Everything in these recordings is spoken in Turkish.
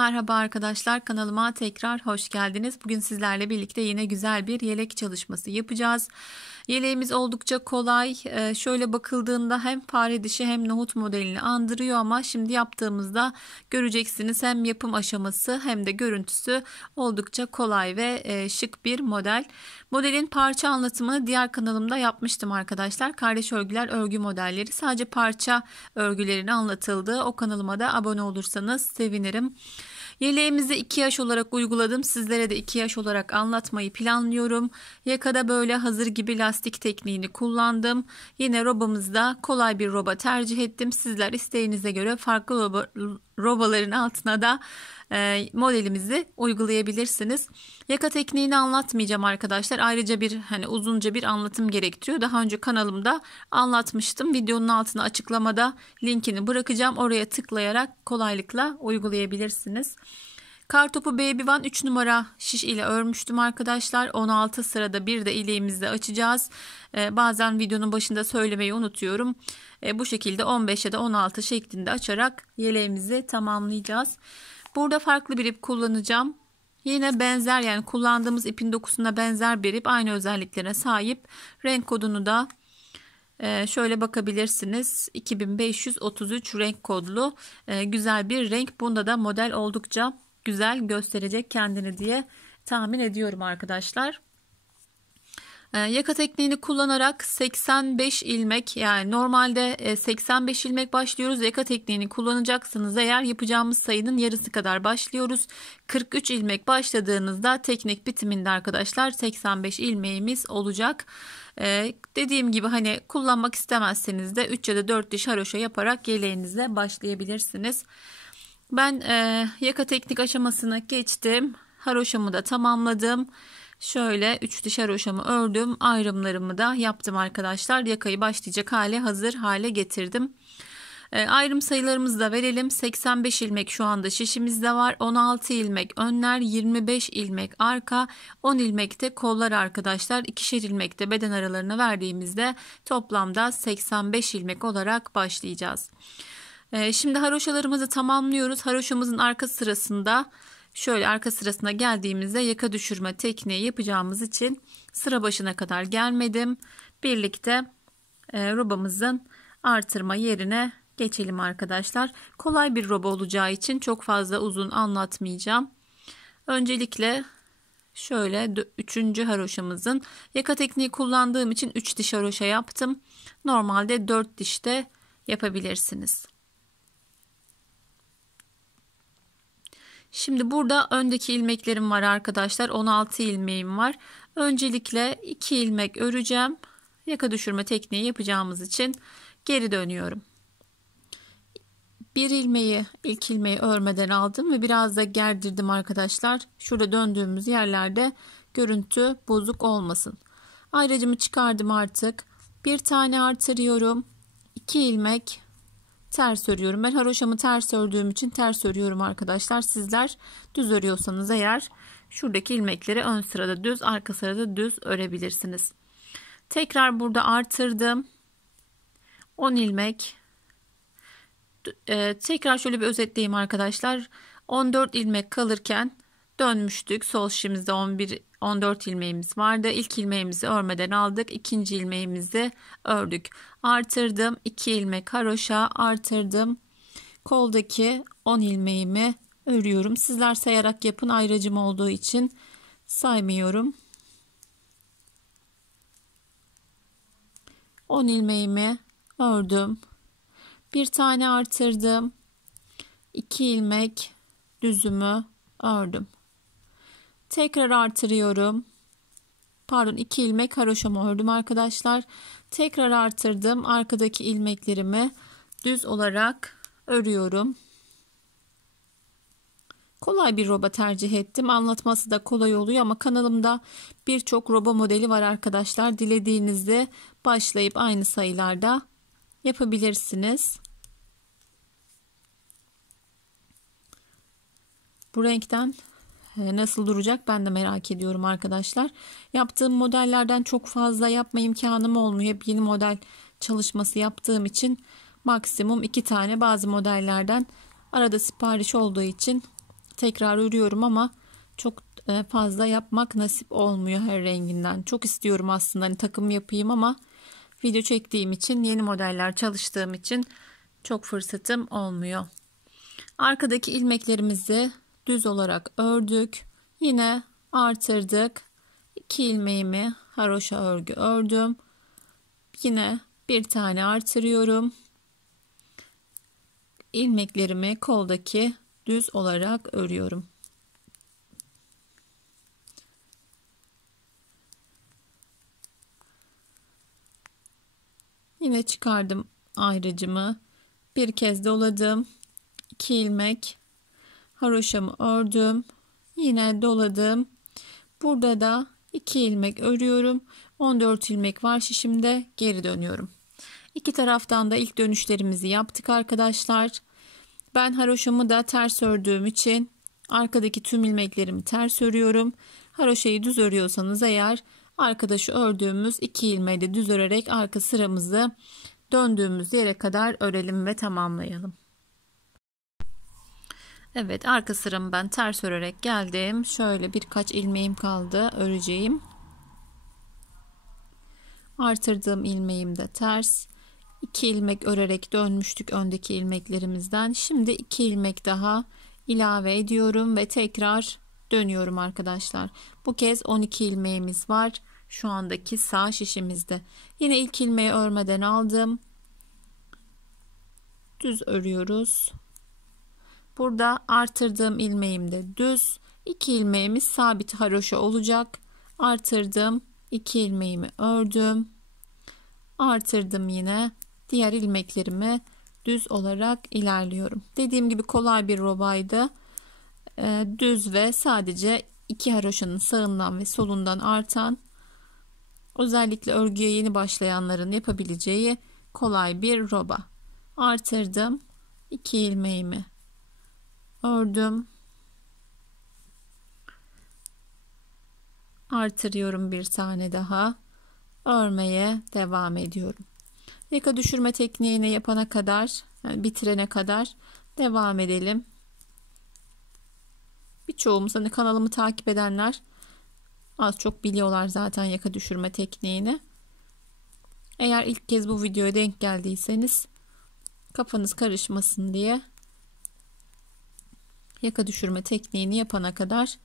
Merhaba arkadaşlar, kanalıma tekrar hoş geldiniz. Bugün sizlerle birlikte yine güzel bir yelek çalışması yapacağız. Yeleğimiz oldukça kolay. Şöyle bakıldığında hem fare dişi hem nohut modelini andırıyor ama şimdi yaptığımızda göreceksiniz hem yapım aşaması hem de görüntüsü oldukça kolay ve şık bir model. Modelin parça anlatımını diğer kanalımda yapmıştım arkadaşlar. Kardeş örgüler örgü modelleri, sadece parça örgülerini anlatıldığı o kanalıma da abone olursanız sevinirim. Yeleğimizi 2 yaş olarak uyguladım. Sizlere de 2 yaş olarak anlatmayı planlıyorum. Yakada böyle hazır gibi lastik tekniğini kullandım. Yine robamızda kolay bir roba tercih ettim. Sizler isteğinize göre farklı robaların altına da modelimizi uygulayabilirsiniz. Yaka tekniğini anlatmayacağım arkadaşlar. Ayrıca uzunca bir anlatım gerektiriyor. Daha önce kanalımda anlatmıştım. Videonun altına açıklamada linkini bırakacağım. Oraya tıklayarak kolaylıkla uygulayabilirsiniz. Kartopu Baby One 3 numara şiş ile örmüştüm arkadaşlar. 16 sırada bir de ileğimizde açacağız. Bazen videonun başında söylemeyi unutuyorum. Bu şekilde 15 ya da 16 şeklinde açarak yeleğimizi tamamlayacağız. Burada farklı bir ip kullanacağım. Yine benzer, yani kullandığımız ipin dokusuna benzer bir ip, aynı özelliklere sahip. Renk kodunu da şöyle bakabilirsiniz. 2533 renk kodlu güzel bir renk. Bunda da model oldukça güzel gösterecek kendini diye tahmin ediyorum arkadaşlar. Yaka tekniğini kullanarak 85 ilmek, yani normalde 85 ilmek başlıyoruz. Yaka tekniğini kullanacaksınız eğer, yapacağımız sayının yarısı kadar başlıyoruz. 43 ilmek başladığınızda teknik bitiminde arkadaşlar 85 ilmeğimiz olacak. Dediğim gibi kullanmak istemezseniz de 3 ya da 4 diş haroşa yaparak yeleğinize başlayabilirsiniz. Ben yaka teknik aşamasını geçtim. Haroşamı da tamamladım. Şöyle 3 diş haroşamı ördüm. Ayrımlarımı da yaptım arkadaşlar. Yakayı başlayacak hazır hale getirdim. Ayrım sayılarımızı da verelim. 85 ilmek şu anda şişimizde var. 16 ilmek önler, 25 ilmek arka, 10 ilmek de kollar arkadaşlar. 2'şer ilmek de beden aralarına verdiğimizde toplamda 85 ilmek olarak başlayacağız. Şimdi haroşalarımızı tamamlıyoruz. Haroşamızın arka sırasında şöyle arka sırasına geldiğimizde yaka düşürme tekniği yapacağımız için sıra başına kadar gelmedim. Birlikte robamızın artırma yerine geçelim arkadaşlar. Kolay bir roba olacağı için çok fazla uzun anlatmayacağım. Öncelikle şöyle 3. haroşamızın yaka tekniği kullandığım için 3 diş haroşa yaptım. Normalde 4 dişte yapabilirsiniz. Şimdi burada öndeki ilmeklerim var arkadaşlar. 16 ilmeğim var. Öncelikle 2 ilmek öreceğim. Yaka düşürme tekniği yapacağımız için geri dönüyorum. İlk ilmeği örmeden aldım ve biraz da gerdirdim arkadaşlar. Şurada döndüğümüz yerlerde görüntü bozuk olmasın. Ayracımı çıkardım artık. Bir tane artırıyorum. 2 ilmek ters örüyorum. Ben haroşamı ters ördüğüm için ters örüyorum arkadaşlar. Sizler düz örüyorsanız eğer şuradaki ilmekleri ön sırada düz, arka sırada düz örebilirsiniz. Tekrar burada artırdım. 10 ilmek. Tekrar şöyle bir özetleyeyim arkadaşlar. 14 ilmek kalırken dönmüştük. Sol şişimizde 14 ilmeğimiz vardı. İlk ilmeğimizi örmeden aldık. İkinci ilmeğimizi ördük. Artırdım. 2 ilmek haroşa artırdım. Koldaki 10 ilmeğimi örüyorum. Sizler sayarak yapın. Ayracım olduğu için saymıyorum. 10 ilmeğimi ördüm. Bir tane artırdım. 2 ilmek düzümü ördüm. Tekrar artırıyorum. 2 ilmek haroşamı ördüm arkadaşlar. Tekrar artırdım. Arkadaki ilmeklerimi düz olarak örüyorum. Kolay bir roba tercih ettim. Anlatması da kolay oluyor ama kanalımda birçok roba modeli var arkadaşlar. Dilediğinizde başlayıp aynı sayılarda yapabilirsiniz. Bu renkten nasıl duracak ben de merak ediyorum arkadaşlar. Yaptığım modellerden çok fazla yapma imkanım olmuyor. Hep yeni model çalışması yaptığım için maksimum 2 tane, bazı modellerden arada sipariş olduğu için tekrar örüyorum ama çok fazla yapmak nasip olmuyor her renginden. Çok istiyorum aslında hani takım yapayım ama video çektiğim için, yeni modeller çalıştığım için çok fırsatım olmuyor. Arkadaki ilmeklerimizi düz olarak ördük. Yine artırdık. 2 ilmeğimi haroşa örgü ördüm. Yine bir tane artırıyorum. İlmeklerimi koldaki düz olarak örüyorum. Yine çıkardım ayrıcımı. Bir kez doladım. 2 ilmek haroşamı ördüm. Yine doladım. Burada da 2 ilmek örüyorum. 14 ilmek var şişimde, geri dönüyorum. İki taraftan da ilk dönüşlerimizi yaptık arkadaşlar. Ben haroşamı da ters ördüğüm için arkadaki tüm ilmeklerimi ters örüyorum. Haroşayı düz örüyorsanız eğer, arkadaşı ördüğümüz 2 ilmeği de düz örerek arka sıramızı döndüğümüz yere kadar örelim ve tamamlayalım. Evet, arka sıramı ben ters örerek geldim. Şöyle birkaç ilmeğim kaldı öreceğim. Artırdığım ilmeğim de ters. 2 ilmek örerek dönmüştük öndeki ilmeklerimizden. Şimdi 2 ilmek daha ilave ediyorum ve tekrar dönüyorum arkadaşlar. Bu kez 12 ilmeğimiz var şu andaki sağ şişimizde. Yine ilk ilmeği örmeden aldım. Düz örüyoruz. Burada artırdığım ilmeğim de düz. 2 ilmeğimiz sabit haroşa olacak. Artırdım. 2 ilmeğimi ördüm. Artırdım yine. Diğer ilmeklerimi düz olarak ilerliyorum. Dediğim gibi kolay bir robaydı. Düz ve sadece 2 haroşanın sağından ve solundan artan, özellikle örgüye yeni başlayanların yapabileceği kolay bir roba. Artırdım. 2 ilmeğimi ördüm. Artırıyorum bir tane daha. Örmeye devam ediyorum. Yaka düşürme tekniğini yapana kadar, yani bitirene kadar devam edelim. Birçoğumuz, hani kanalımı takip edenler az çok biliyorlar zaten yaka düşürme tekniğini. Eğer ilk kez bu videoya denk geldiyseniz kafanız karışmasın diye yaka düşürme tekniğini yapana kadar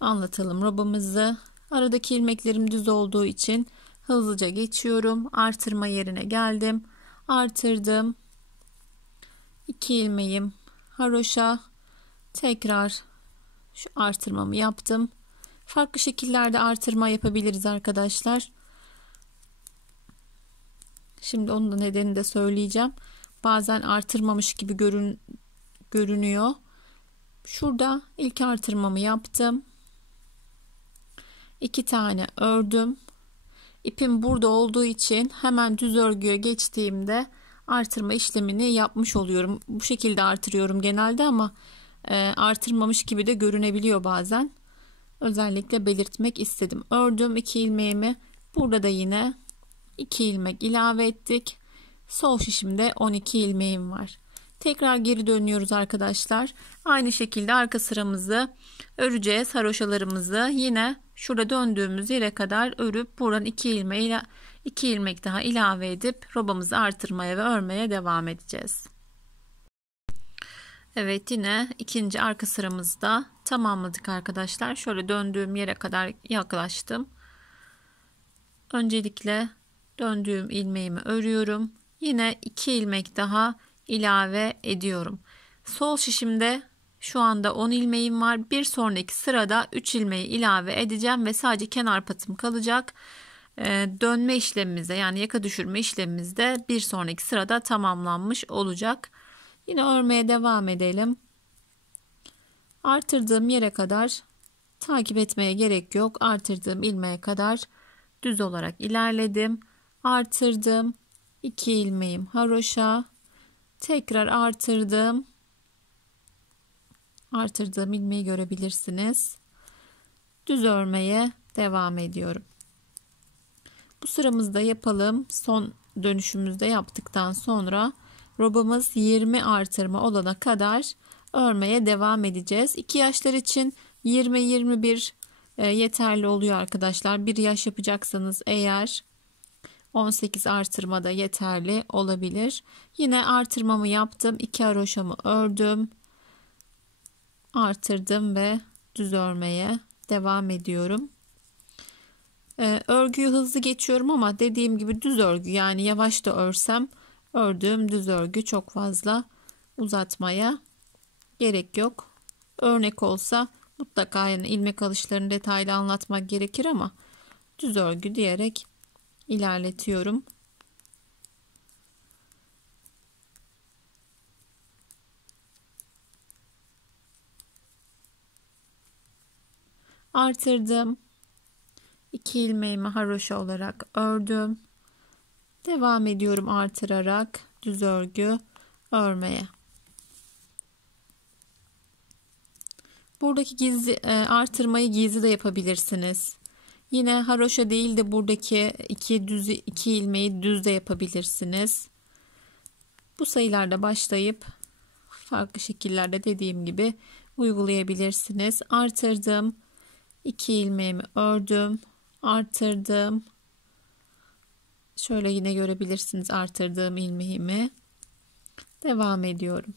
anlatalım robamızı. Aradaki ilmeklerim düz olduğu için hızlıca geçiyorum. Artırma yerine geldim. Artırdım. 2 ilmeğim haroşa. Tekrar şu artırmamı yaptım. Farklı şekillerde artırma yapabiliriz arkadaşlar. Şimdi onun da nedenini de söyleyeceğim. Bazen artırmamış gibi görünüyor. Şurada ilk artırmamı yaptım. 2 tane ördüm. İpim burada olduğu için hemen düz örgüye geçtiğimde artırma işlemini yapmış oluyorum. Bu şekilde artırıyorum genelde ama artırmamış gibi de görünebiliyor bazen. Özellikle belirtmek istedim. Ördüm 2 ilmeğimi. Burada da yine 2 ilmek ilave ettik. Sol şişimde 12 ilmeğim var. Tekrar geri dönüyoruz arkadaşlar. Aynı şekilde arka sıramızı öreceğiz. Haroşalarımızı yine şurada döndüğümüz yere kadar örüp buradan 2 ilmek daha ilave edip robamızı artırmaya ve örmeye devam edeceğiz. Evet, yine ikinci arka sıramızda tamamladık arkadaşlar. Şöyle döndüğüm yere kadar yaklaştım. Öncelikle döndüğüm ilmeğimi örüyorum. Yine 2 ilmek daha ilave ediyorum. Sol şişimde şu anda 10 ilmeğim var. Bir sonraki sırada 3 ilmeği ilave edeceğim ve sadece kenar patım kalacak. Dönme işlemimize, yani yaka düşürme işlemimizde bir sonraki sırada tamamlanmış olacak. Yine örmeye devam edelim. Artırdığım yere kadar takip etmeye gerek yok. Artırdığım ilmeğe kadar düz olarak ilerledim. Artırdım. 2 ilmeğim haroşa. Tekrar artırdım. Artırdığım ilmeği görebilirsiniz. Düz örmeye devam ediyorum. Bu sıramızda yapalım. Son dönüşümüzde yaptıktan sonra robamız 20 artırma olana kadar örmeye devam edeceğiz. 2 yaşlar için 20-21 yeterli oluyor arkadaşlar. 1 yaş yapacaksanız eğer 18 artırma da yeterli olabilir. Yine artırmamı yaptım. 2 haroşamı ördüm. Artırdım ve düz örmeye devam ediyorum. Örgüyü hızlı geçiyorum ama dediğim gibi düz örgü, yani yavaş da örsem ördüğüm düz örgü, çok fazla uzatmaya gerek yok. Örnek olsa mutlaka yani ilmek alışlarını detaylı anlatmak gerekir ama düz örgü diyerek ilerletiyorum. Artırdım. 2 ilmeğimi haroşa olarak ördüm. Devam ediyorum artırarak düz örgü örmeye. Buradaki gizli artırmayı gizli de yapabilirsiniz. Yine haroşa değil de buradaki 2 ilmeği düz de yapabilirsiniz. Bu sayılarda başlayıp farklı şekillerde dediğim gibi uygulayabilirsiniz. Artırdım. 2 ilmeğimi ördüm. Artırdım. Şöyle yine görebilirsiniz artırdığım ilmeğimi. Devam ediyorum.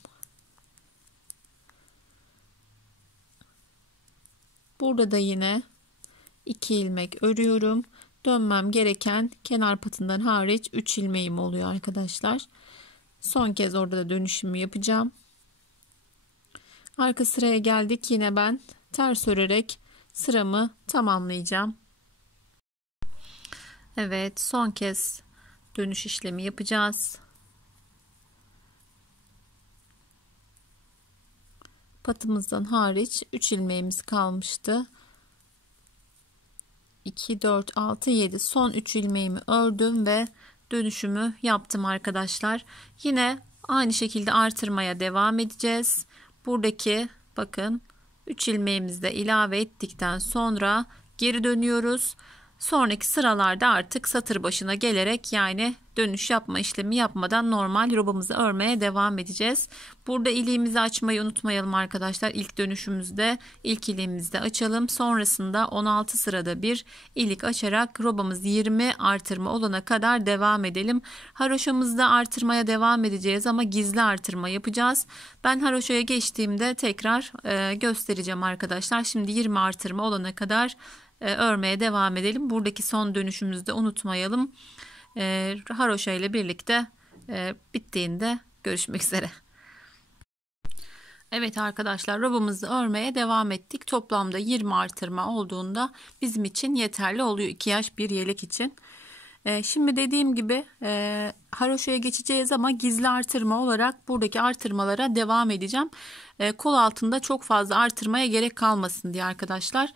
Burada da yine 2 ilmek örüyorum. Dönmem gereken kenar patından hariç 3 ilmeğim oluyor arkadaşlar. Son kez orada da dönüşümü yapacağım. Arka sıraya geldik. Yine ben ters örerek sıramı tamamlayacağım. Evet, son kez dönüş işlemi yapacağız. Patımızdan hariç 3 ilmeğimiz kalmıştı. 2 4 6 7 son 3 ilmeğimi ördüm ve dönüşümü yaptım arkadaşlar. Yine aynı şekilde artırmaya devam edeceğiz. Buradaki bakın 3 ilmeğimizi de ilave ettikten sonra geri dönüyoruz. Sonraki sıralarda artık satır başına gelerek, yani dönüş yapma işlemi yapmadan normal robamızı örmeye devam edeceğiz. Burada iliğimizi açmayı unutmayalım arkadaşlar. İlk dönüşümüzde ilk iliğimizi de açalım. Sonrasında 16 sırada bir ilik açarak robamız 20 artırma olana kadar devam edelim. Haroşamızda artırmaya devam edeceğiz ama gizli artırma yapacağız. Ben haroşaya geçtiğimde tekrar göstereceğim arkadaşlar. Şimdi 20 artırma olana kadar örmeye devam edelim. Buradaki son dönüşümüzü de unutmayalım. Haroşa ile birlikte bittiğinde görüşmek üzere. Evet arkadaşlar, robamızı örmeye devam ettik. Toplamda 20 artırma olduğunda bizim için yeterli oluyor 2 yaş bir yelek için. Şimdi dediğim gibi haroşaya geçeceğiz ama gizli artırma olarak buradaki artırmalara devam edeceğim. Kol altında çok fazla artırmaya gerek kalmasın diye arkadaşlar.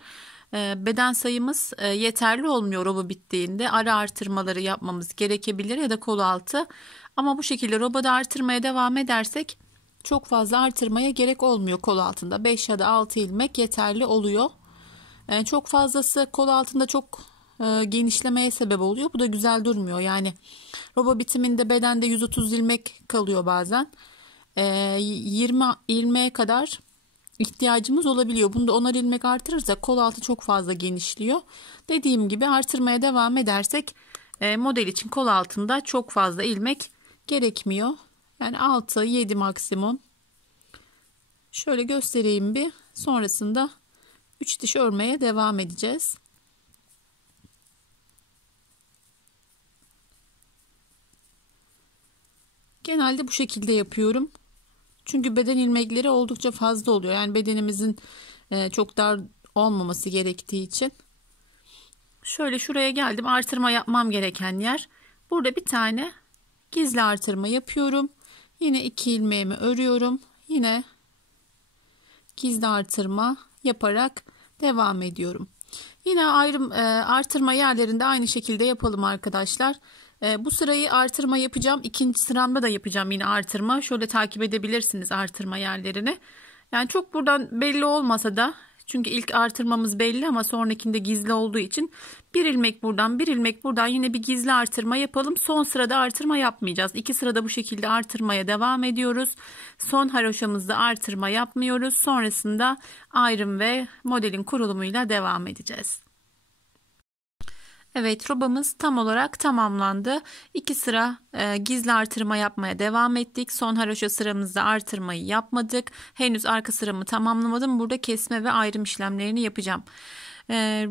Beden sayımız yeterli olmuyor roba bittiğinde. Ara artırmaları yapmamız gerekebilir ya da kol altı. Ama bu şekilde robada artırmaya devam edersek çok fazla artırmaya gerek olmuyor kol altında. 5 ya da 6 ilmek yeterli oluyor. Çok fazlası kol altında çok genişlemeye sebep oluyor. Bu da güzel durmuyor. Yani roba bitiminde bedende 130 ilmek kalıyor bazen. 20 ilmeğe kadar ihtiyacımız olabiliyor. Bunda 10'ar ilmek artırırsak kol altı çok fazla genişliyor. Dediğim gibi artırmaya devam edersek model için kol altında çok fazla ilmek gerekmiyor. Yani 6-7 maksimum. Şöyle göstereyim bir. Sonrasında 3 diş örmeye devam edeceğiz. Genelde bu şekilde yapıyorum. Çünkü beden ilmekleri oldukça fazla oluyor. Yani bedenimizin çok dar olmaması gerektiği için. Şöyle şuraya geldim. Artırma yapmam gereken yer. Burada bir tane gizli artırma yapıyorum. Yine 2 ilmeğimi örüyorum. Yine gizli artırma yaparak devam ediyorum. Yine artırma yerlerinde aynı şekilde yapalım arkadaşlar. Bu sırayı artırma yapacağım. İkinci sıramda da yapacağım yine artırma. Şöyle takip edebilirsiniz artırma yerlerini. Yani çok buradan belli olmasa da Çünkü ilk artırmamız belli ama sonrakinde gizli olduğu için bir ilmek buradan, bir ilmek buradan yine bir gizli artırma yapalım. Son sırada artırma yapmayacağız. 2 sırada bu şekilde artırmaya devam ediyoruz. Son haroşamızda artırma yapmıyoruz. Sonrasında ayrım ve modelin kurulumuyla devam edeceğiz. Evet, robamız tam olarak tamamlandı. 2 sıra gizli artırma yapmaya devam ettik. Son haroşa sıramızda artırmayı yapmadık. Henüz arka sıramı tamamlamadım. Burada kesme ve ayrım işlemlerini yapacağım.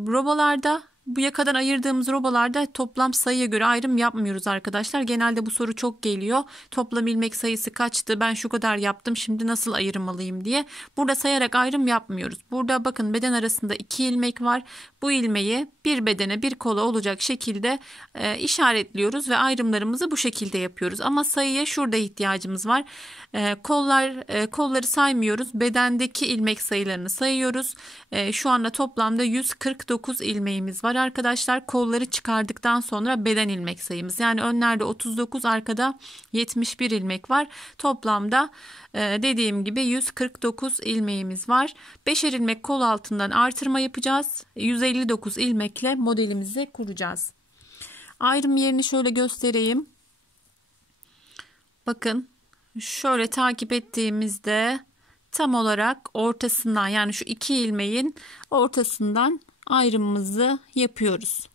Robalarda, bu yakadan ayırdığımız robalarda toplam sayıya göre ayrım yapmıyoruz arkadaşlar. Genelde bu soru çok geliyor. Toplam ilmek sayısı kaçtı? Ben şu kadar yaptım. Şimdi nasıl ayırmalıyım diye. Burada sayarak ayrım yapmıyoruz. Burada bakın beden arasında 2 ilmek var. Bu ilmeği bir bedene bir kola olacak şekilde işaretliyoruz ve ayrımlarımızı bu şekilde yapıyoruz. Ama sayıya şurada ihtiyacımız var. Kolları saymıyoruz. Bedendeki ilmek sayılarını sayıyoruz. Şu anda toplamda 149 ilmeğimiz var arkadaşlar. Kolları çıkardıktan sonra beden ilmek sayımız. Yani önlerde 39, arkada 71 ilmek var. Toplamda dediğim gibi 149 ilmeğimiz var. 5'er ilmek kol altından artırma yapacağız. 159 ilmekle modelimizi kuracağız. Ayrım yerini şöyle göstereyim. Bakın şöyle takip ettiğimizde tam olarak ortasından, yani şu 2 ilmeğin ortasından ayrımımızı yapıyoruz.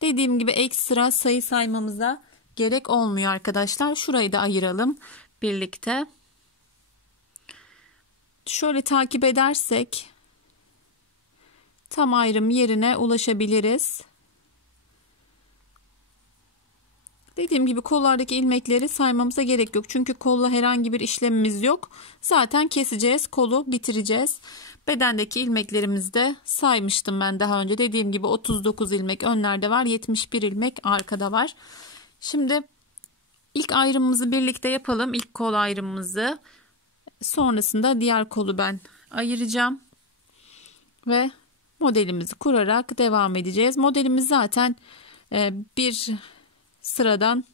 Dediğim gibi ekstra sayı saymamıza gerek olmuyor arkadaşlar. Şurayı da ayıralım birlikte. Şöyle takip edersek tam ayrım yerine ulaşabiliriz. Dediğim gibi kollardaki ilmekleri saymamıza gerek yok. Çünkü kolla herhangi bir işlemimiz yok. Zaten keseceğiz, kolu bitireceğiz. Bedendeki ilmeklerimizi de saymıştım ben daha önce. Dediğim gibi 39 ilmek önlerde var, 71 ilmek arkada var. Şimdi ilk ayrımımızı birlikte yapalım. İlk kol ayrımımızı. Sonrasında diğer kolu ben ayıracağım. Ve modelimizi kurarak devam edeceğiz. Modelimiz zaten bir sıradan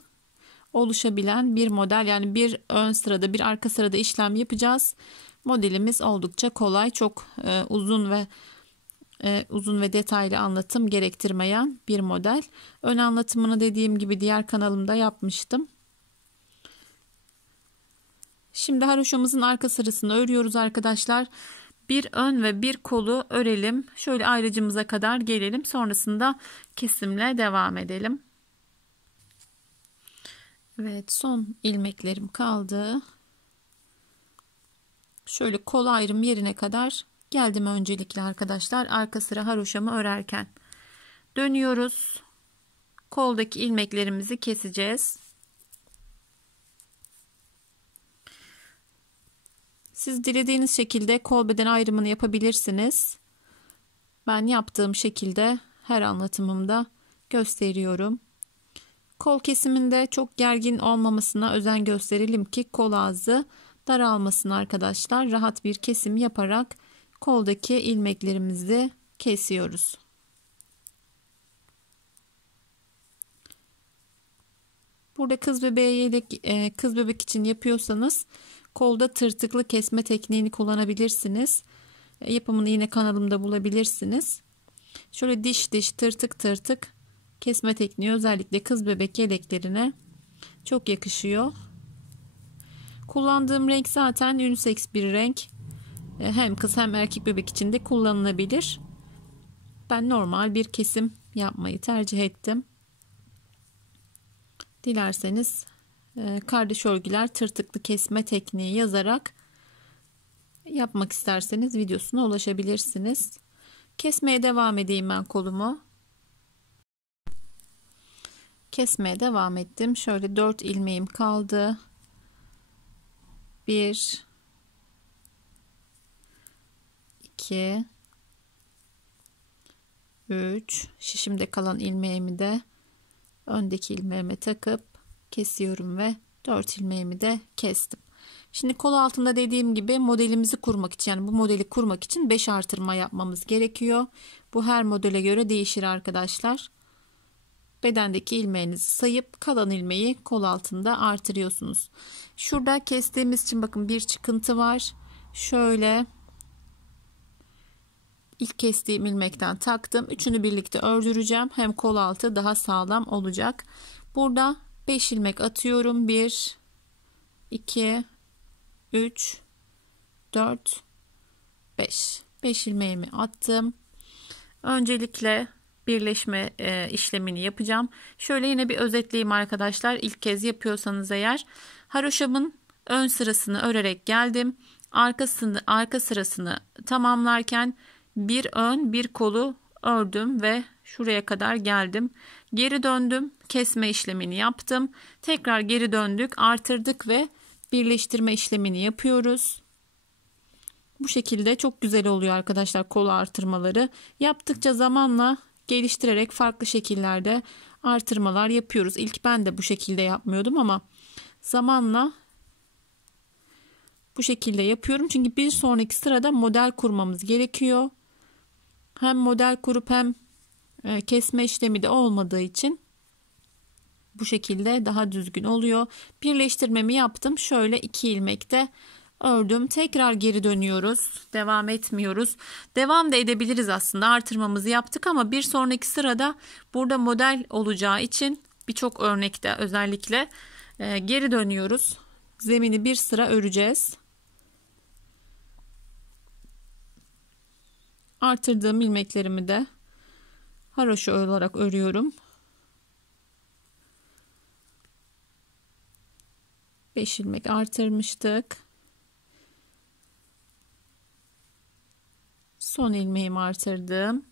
oluşabilen bir model. Yani bir ön sırada bir arka sırada işlem yapacağız. Modelimiz oldukça kolay. Çok uzun ve detaylı anlatım gerektirmeyen bir model. Ön anlatımını dediğim gibi diğer kanalımda yapmıştım. Şimdi haroşamızın arka sırasını örüyoruz arkadaşlar. Bir ön ve bir kolu örelim. Şöyle ayrıcımıza kadar gelelim. Sonrasında kesimle devam edelim. Evet, son ilmeklerim kaldı. Şöyle kol ayrım yerine kadar geldim öncelikle arkadaşlar. Arka sıra haroşamı örerken. Dönüyoruz. Koldaki ilmeklerimizi keseceğiz. Siz dilediğiniz şekilde kol beden ayrımını yapabilirsiniz. Ben yaptığım şekilde her anlatımımda gösteriyorum. Kol kesiminde çok gergin olmamasına özen gösterelim ki kol ağzı daralmasın arkadaşlar. Rahat bir kesim yaparak koldaki ilmeklerimizi kesiyoruz. Burada kız bebek için yapıyorsanız kolda tırtıklı kesme tekniğini kullanabilirsiniz. Yapımını yine kanalımda bulabilirsiniz. Şöyle diş diş, tırtık tırtık kesme tekniği özellikle kız bebek yeleklerine çok yakışıyor. Kullandığım renk zaten unisex bir renk. Hem kız hem erkek bebek için de kullanılabilir. Ben normal bir kesim yapmayı tercih ettim. Dilerseniz kardeş örgüler tırtıklı kesme tekniği yazarak yapmak isterseniz videosuna ulaşabilirsiniz. Kesmeye devam edeyim ben kolumu. Kesmeye devam ettim. Şöyle 4 ilmeğim kaldı. 1 2 3 şişimde kalan ilmeğimi de öndeki ilmeğime takıp kesiyorum ve 4 ilmeğimi de kestim. Şimdi kol altında dediğim gibi modelimizi kurmak için, yani bu modeli kurmak için 5 artırma yapmamız gerekiyor. Bu her modele göre değişir arkadaşlar. Bedendeki ilmeğinizi sayıp kalan ilmeği kol altında artırıyorsunuz. Şurada kestiğimiz için bakın bir çıkıntı var. Şöyle ilk kestiğim ilmekten taktım. Üçünü birlikte ördüreceğim. Hem kol altı daha sağlam olacak. Burada 5 ilmek atıyorum. 1 2 3 4 5 ilmeğimi attım. Öncelikle birleşme işlemini yapacağım. Şöyle yine bir özetleyeyim arkadaşlar. İlk kez yapıyorsanız eğer, haroşamın ön sırasını örerek geldim. Arka sırasını tamamlarken bir ön bir kolu ördüm ve şuraya kadar geldim. Geri döndüm, kesme işlemini yaptım. Tekrar geri döndük, artırdık ve birleştirme işlemini yapıyoruz. Bu şekilde çok güzel oluyor arkadaşlar kol artırmaları. Yaptıkça zamanla geliştirerek farklı şekillerde artırmalar yapıyoruz. İlk ben de bu şekilde yapmıyordum ama zamanla bu şekilde yapıyorum. Çünkü bir sonraki sırada model kurmamız gerekiyor. Hem model kurup hem kesme işlemi de olmadığı için bu şekilde daha düzgün oluyor. Birleştirmemi yaptım. Şöyle 2 ilmekte ördüm. Tekrar geri dönüyoruz. Devam etmiyoruz. Devam da edebiliriz aslında. Artırmamızı yaptık ama bir sonraki sırada burada model olacağı için birçok örnekte özellikle geri dönüyoruz. Zemini bir sıra öreceğiz. Artırdığım ilmeklerimi de haroşa olarak örüyorum. 5 ilmek artırmıştık. Son ilmeğimi artırdım.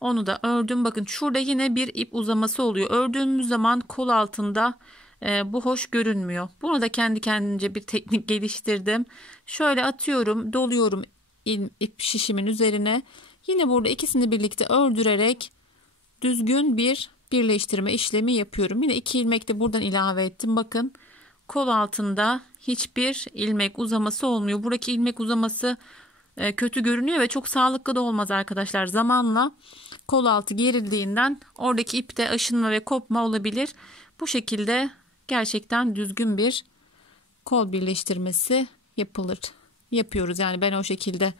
Onu da ördüm. Bakın şurada yine bir ip uzaması oluyor. Ördüğümüz zaman kol altında bu hoş görünmüyor. Buna da kendi kendince bir teknik geliştirdim. Şöyle atıyorum, doluyorum ip şişimin üzerine. Yine burada ikisini birlikte ördürerek düzgün bir birleştirme işlemi yapıyorum. Yine 2 ilmek de buradan ilave ettim. Bakın kol altında hiçbir ilmek uzaması olmuyor. Buradaki ilmek uzaması kötü görünüyor ve çok sağlıklı da olmaz arkadaşlar. Zamanla kol altı gerildiğinden oradaki ipte aşınma ve kopma olabilir. Bu şekilde gerçekten düzgün bir kol birleştirmesi yapıyoruz. Yani ben o şekilde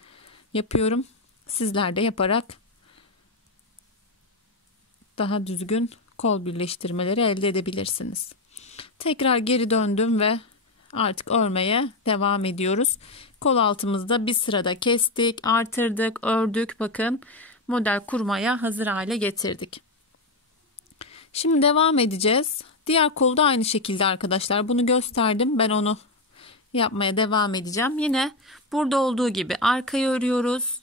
yapıyorum. Sizler de yaparak daha düzgün kol birleştirmeleri elde edebilirsiniz. Tekrar geri döndüm ve artık örmeye devam ediyoruz. Kol altımızda bir sırada kestik, artırdık, ördük. Bakın model kurmaya hazır hale getirdik. Şimdi devam edeceğiz. Diğer kolu da aynı şekilde arkadaşlar. Bunu gösterdim. Ben onu yapmaya devam edeceğim. Yine burada olduğu gibi arkayı örüyoruz.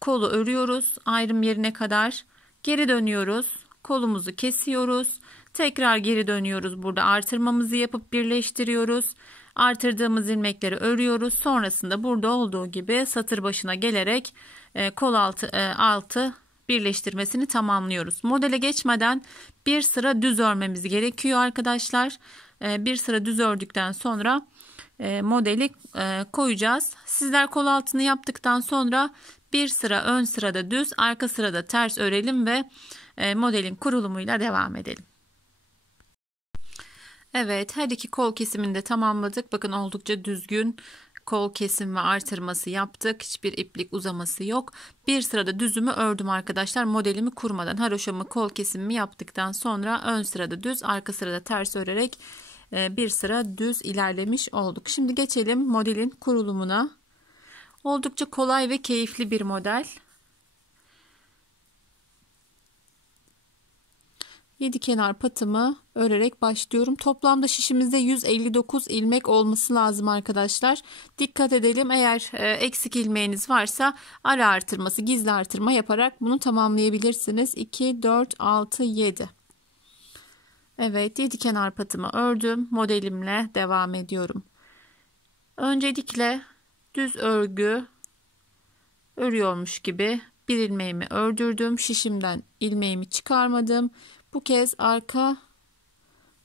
Kolu örüyoruz ayrım yerine kadar. Geri dönüyoruz. Kolumuzu kesiyoruz. Tekrar geri dönüyoruz. Burada artırmamızı yapıp birleştiriyoruz. Artırdığımız ilmekleri örüyoruz. Sonrasında burada olduğu gibi satır başına gelerek kol altı birleştirmesini tamamlıyoruz. Modele geçmeden bir sıra düz örmemiz gerekiyor arkadaşlar. Bir sıra düz ördükten sonra modeli koyacağız. Sizler kol altını yaptıktan sonra bir sıra ön sırada düz, arka sırada ters örelim ve modelin kurulumuyla devam edelim. Evet, her iki kol kesimini de tamamladık. Bakın oldukça düzgün kol kesim ve artırması yaptık. Hiçbir iplik uzaması yok. Bir sırada düzümü ördüm arkadaşlar. Modelimi kurmadan haroşamı kol kesimimi yaptıktan sonra ön sırada düz, arka sırada ters örerek bir sıra düz ilerlemiş olduk. Şimdi geçelim modelin kurulumuna. Oldukça kolay ve keyifli bir model. 7 kenar patımı örerek başlıyorum. Toplamda şişimizde 159 ilmek olması lazım arkadaşlar. Dikkat edelim, eğer eksik ilmeğiniz varsa ara artırması, gizli artırma yaparak bunu tamamlayabilirsiniz. 2, 4, 6, 7. Evet, 7 kenar patımı ördüm. Modelimle devam ediyorum. Öncelikle düz örgü örüyormuş gibi bir ilmeğimi ördürdüm. Şişimden ilmeğimi çıkarmadım. Bu kez arka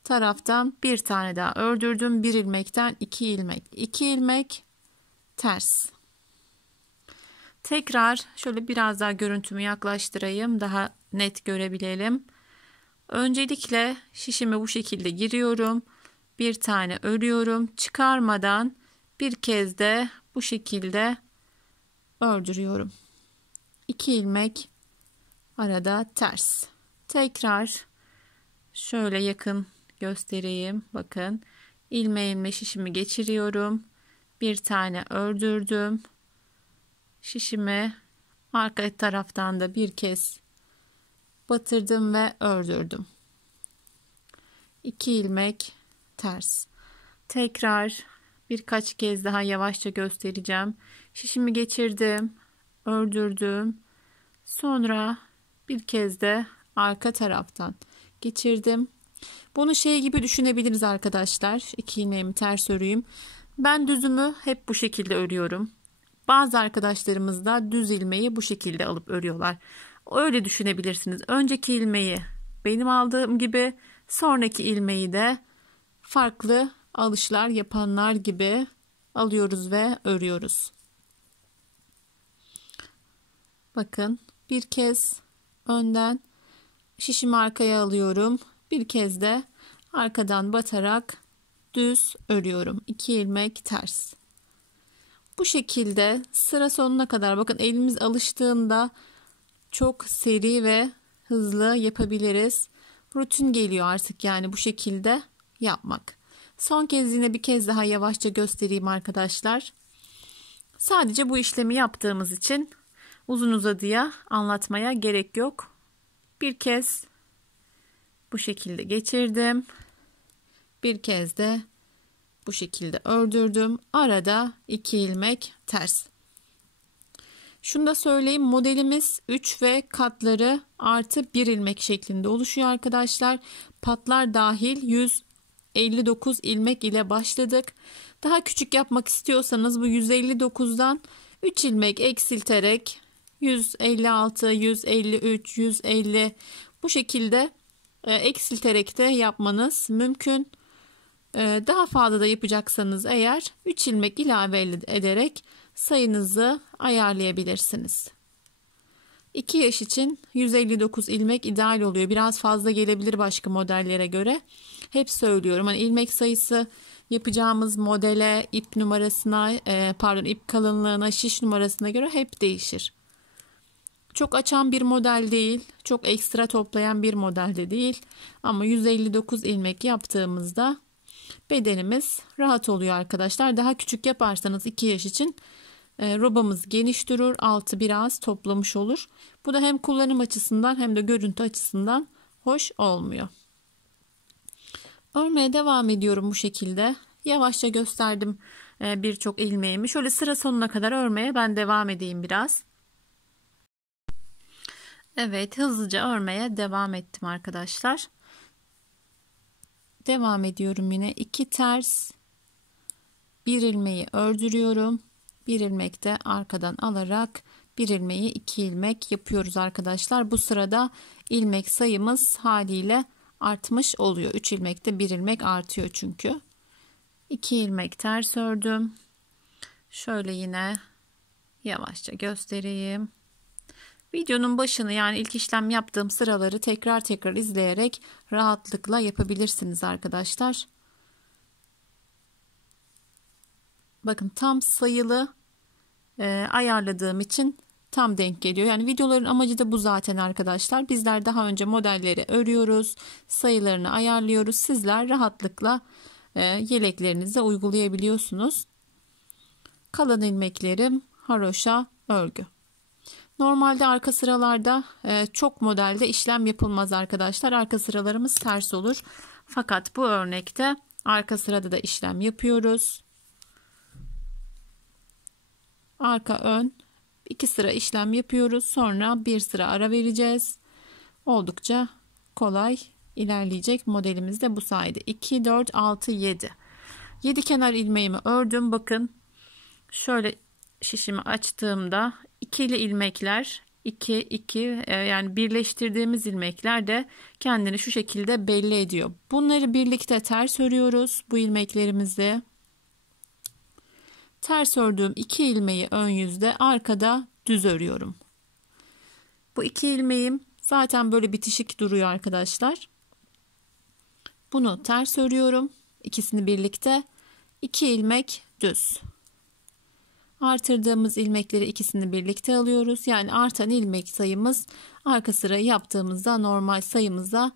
taraftan bir tane daha ördürdüm. Bir ilmekten 2 ilmek. 2 ilmek ters. Tekrar şöyle biraz daha görüntümü yaklaştırayım. Daha net görebilelim. Öncelikle şişime bu şekilde giriyorum. Bir tane örüyorum. Çıkarmadan bir kez de bu şekilde ördürüyorum. 2 ilmek, arada ters. Tekrar şöyle yakın göstereyim. Bakın, ilmeğimle şişimi geçiriyorum. Bir tane ördürdüm. Şişimi arka taraftan da bir kez batırdım ve ördürdüm. 2 ilmek ters. Tekrar birkaç kez daha yavaşça göstereceğim. Şişimi geçirdim, ördürdüm. Sonra bir kez de arka taraftan geçirdim. Bunu şey gibi düşünebiliriz arkadaşlar. 2 ilmeğimi ters öreyim. Ben düzümü hep bu şekilde örüyorum. Bazı arkadaşlarımız da düz ilmeği bu şekilde alıp örüyorlar. Öyle düşünebilirsiniz. Önceki ilmeği benim aldığım gibi, sonraki ilmeği de farklı alışlar yapanlar gibi alıyoruz ve örüyoruz. Bakın, bir kez önden şişimi arkaya alıyorum. Bir kez de arkadan batarak düz örüyorum. 2 ilmek ters. Bu şekilde sıra sonuna kadar, bakın elimiz alıştığında çok seri ve hızlı yapabiliriz. Rutin geliyor artık yani bu şekilde yapmak. Son kez yine bir kez daha yavaşça göstereyim arkadaşlar. Sadece bu işlemi yaptığımız için uzun uzadıya anlatmaya gerek yok. Bir kez bu şekilde geçirdim. Bir kez de bu şekilde ördürdüm. Arada 2 ilmek ters. Şunu da söyleyeyim, modelimiz 3 ve katları artı 1 ilmek şeklinde oluşuyor arkadaşlar. Patlar dahil 159 ilmek ile başladık. Daha küçük yapmak istiyorsanız bu 159'dan 3 ilmek eksilterek 156, 153, 150 bu şekilde eksilterek de yapmanız mümkün. Daha fazla da yapacaksanız eğer 3 ilmek ilave ederek sayınızı ayarlayabilirsiniz. 2 yaş için 159 ilmek ideal oluyor. Biraz fazla gelebilir başka modellere göre. Hep söylüyorum, hani ilmek sayısı yapacağımız modele, ip numarasına, ip kalınlığına, şiş numarasına göre hep değişir. Çok açan bir model değil, çok ekstra toplayan bir model de değil. Ama 159 ilmek yaptığımızda bedenimiz rahat oluyor arkadaşlar. Daha küçük yaparsanız 2 yaş için robamız geniş durur, altı biraz toplamış olur. Bu da hem kullanım açısından hem de görüntü açısından hoş olmuyor. Örmeye devam ediyorum bu şekilde. Yavaşça gösterdim birçok ilmeğimi. Şöyle sıra sonuna kadar örmeye ben devam edeyim biraz. Evet, hızlıca örmeye devam ettim arkadaşlar. Devam ediyorum yine. 2 ters, 1 ilmeği ördürüyorum. 1 ilmek de arkadan alarak 1 ilmeği 2 ilmek yapıyoruz arkadaşlar. Bu sırada ilmek sayımız haliyle artmış oluyor. 3 ilmekte 1 ilmek artıyor çünkü. 2 ilmek ters ördüm. Şöyle yine yavaşça göstereyim. Videonun başını, yani ilk işlem yaptığım sıraları tekrar tekrar izleyerek rahatlıkla yapabilirsiniz arkadaşlar. Bakın, tam sayılı ayarladığım için tam denk geliyor. Yani videoların amacı da bu zaten arkadaşlar. Bizler daha önce modelleri örüyoruz, sayılarını ayarlıyoruz. Sizler rahatlıkla yeleklerinize uygulayabiliyorsunuz. Kalan ilmeklerim haroşa örgü. Normalde arka sıralarda çok modelde işlem yapılmaz arkadaşlar. Arka sıralarımız ters olur. Fakat bu örnekte arka sırada da işlem yapıyoruz. Arka ön 2 sıra işlem yapıyoruz. Sonra 1 sıra ara vereceğiz. Oldukça kolay ilerleyecek modelimiz de bu sayede. 2, 4, 6, 7. 7 kenar ilmeğimi ördüm. Bakın, şöyle şişimi açtığımda ikili ilmekler 2 2 yani birleştirdiğimiz ilmekler de kendini şu şekilde belli ediyor. Bunları birlikte ters örüyoruz bu ilmeklerimizi. Ters ördüğüm 2 ilmeği ön yüzde, arkada düz örüyorum. Bu 2 ilmeğim zaten böyle bitişik duruyor arkadaşlar. Bunu ters örüyorum. İkisini birlikte 2 ilmek düz. Artırdığımız ilmekleri ikisini birlikte alıyoruz. Yani artan ilmek sayımız arka sırayı yaptığımızda normal sayımıza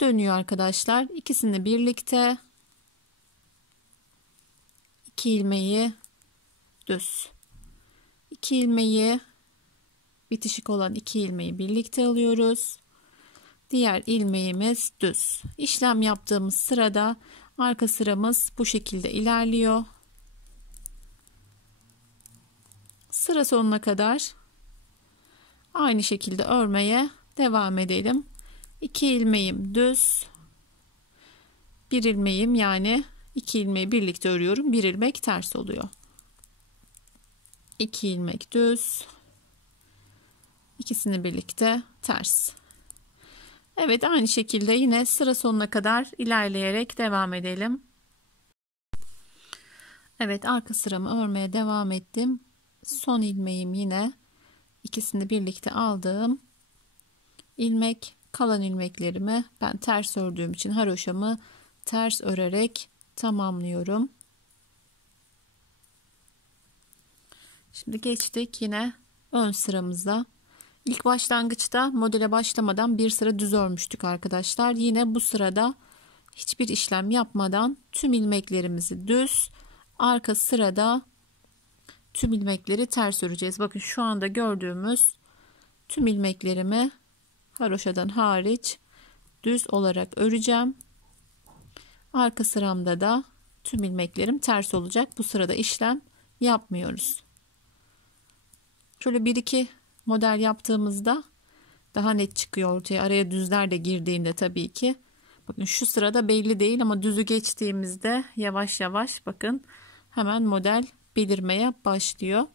dönüyor arkadaşlar. İkisini birlikte 2 ilmeği düz, 2 ilmeği bitişik olan 2 ilmeği birlikte alıyoruz. Diğer ilmeğimiz düz. İşlem yaptığımız sırada arka sıramız bu şekilde ilerliyor. Sıra sonuna kadar aynı şekilde örmeye devam edelim. 2 ilmeğim düz, 1 ilmeğim, yani 2 ilmeği birlikte örüyorum. 1 ilmek ters oluyor. 2 ilmek düz, ikisini birlikte ters. Evet, aynı şekilde yine sıra sonuna kadar ilerleyerek devam edelim. Evet, arka sıramı örmeye devam ettim. Son ilmeğim yine ikisini birlikte aldığım ilmek. Kalan ilmeklerimi ben ters ördüğüm için haroşamı ters örerek tamamlıyorum. Şimdi geçtik yine ön sıramıza. İlk başlangıçta modele başlamadan bir sıra düz örmüştük arkadaşlar. Yine bu sırada hiçbir işlem yapmadan tüm ilmeklerimizi düz, arka sırada tüm ilmekleri ters öreceğiz. Bakın şu anda gördüğümüz tüm ilmeklerimi haroşadan hariç düz olarak öreceğim. Arka sıramda da tüm ilmeklerim ters olacak. Bu sırada işlem yapmıyoruz. Şöyle 1-2 model yaptığımızda daha net çıkıyor ortaya. Araya düzler de girdiğinde tabii ki. Bakın şu sırada belli değil ama düzü geçtiğimizde yavaş yavaş bakın hemen model belirmeye başlıyor.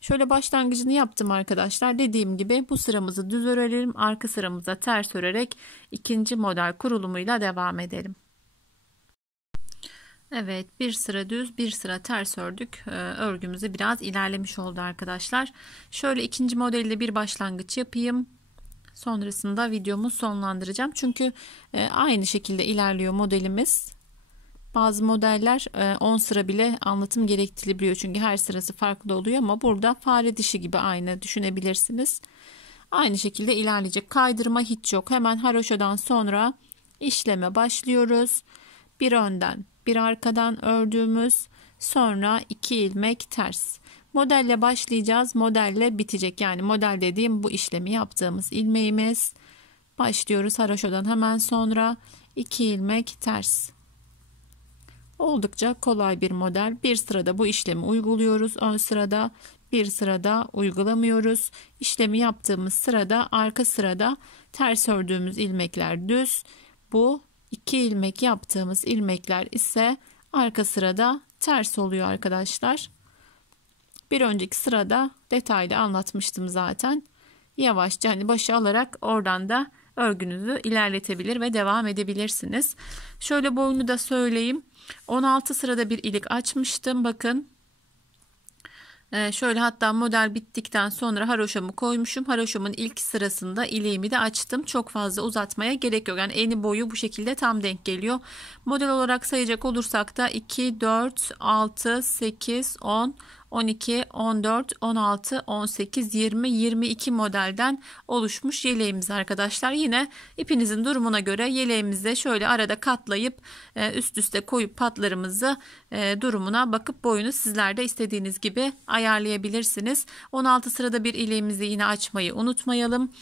Şöyle başlangıcını yaptım arkadaşlar. Dediğim gibi bu sıramızı düz örelim. Arka sıramıza ters örerek ikinci model kurulumuyla devam edelim. Evet, bir sıra düz, bir sıra ters ördük. Örgümüzü biraz ilerlemiş oldu arkadaşlar. Şöyle ikinci modelde bir başlangıç yapayım. Sonrasında videomu sonlandıracağım. Çünkü aynı şekilde ilerliyor modelimiz. Bazı modeller 10 sıra bile anlatım gerektirebiliyor. Çünkü her sırası farklı oluyor ama burada fare dişi gibi aynı düşünebilirsiniz. Aynı şekilde ilerleyecek. Kaydırma hiç yok. Hemen haroşadan sonra işleme başlıyoruz. Bir önden bir arkadan ördüğümüz, sonra 2 ilmek ters. Modelle başlayacağız. Modelle bitecek. Yani model dediğim bu işlemi yaptığımız ilmeğimiz. Başlıyoruz haroşadan hemen sonra 2 ilmek ters. Oldukça kolay bir model. Bir sırada bu işlemi uyguluyoruz. Ön sırada, bir sırada uygulamıyoruz. İşlemi yaptığımız sırada arka sırada ters ördüğümüz ilmekler düz. Bu 2 ilmek yaptığımız ilmekler ise arka sırada ters oluyor arkadaşlar. Bir önceki sırada detaylı anlatmıştım zaten. Yavaşça hani başa alarak oradan da örgünüzü ilerletebilir ve devam edebilirsiniz. Şöyle boyunu da söyleyeyim. 16 sırada bir ilik açmıştım. Bakın. Şöyle hatta model bittikten sonra haroşamı koymuşum. Haroşamın ilk sırasında iliğimi de açtım. Çok fazla uzatmaya gerek yok. Yani eni boyu bu şekilde tam denk geliyor. Model olarak sayacak olursak da 2, 4, 6, 8, 10, 12, 14, 16, 18, 20, 22 modelden oluşmuş yeleğimiz arkadaşlar. Yine ipinizin durumuna göre yeleğimizi şöyle arada katlayıp üst üste koyup patlarımızı durumuna bakıp boyunu sizler de istediğiniz gibi ayarlayabilirsiniz. 16 sırada bir ileğimizi yine açmayı unutmayalım.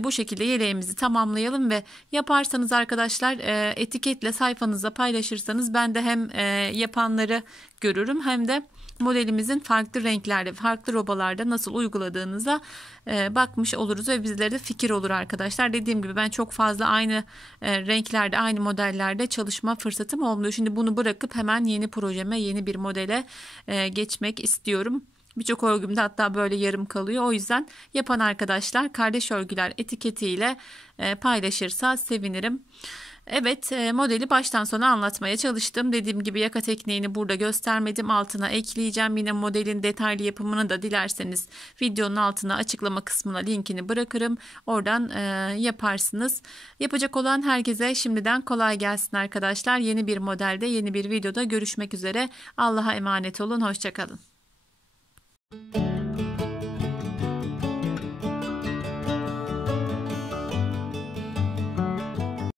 Bu şekilde yeleğimizi tamamlayalım ve yaparsanız arkadaşlar etiketle sayfanıza paylaşırsanız ben de hem yapanları görürüm hem de modelimizin farklı renklerde, farklı robalarda nasıl uyguladığınıza bakmış oluruz ve bizlere de fikir olur arkadaşlar. Dediğim gibi ben çok fazla aynı renklerde, aynı modellerde çalışma fırsatım olmuyor. Şimdi bunu bırakıp hemen yeni projeme, yeni bir modele geçmek istiyorum. Birçok örgümde hatta böyle yarım kalıyor. O yüzden yapan arkadaşlar kardeş örgüler etiketiyle paylaşırsa sevinirim. Evet, modeli baştan sona anlatmaya çalıştım. Dediğim gibi yaka tekniğini burada göstermedim. Altına ekleyeceğim. Yine modelin detaylı yapımını da dilerseniz videonun altına açıklama kısmına linkini bırakırım. Oradan yaparsınız. Yapacak olan herkese şimdiden kolay gelsin arkadaşlar. Yeni bir modelde, yeni bir videoda görüşmek üzere. Allah'a emanet olun. Hoşça kalın. Müzik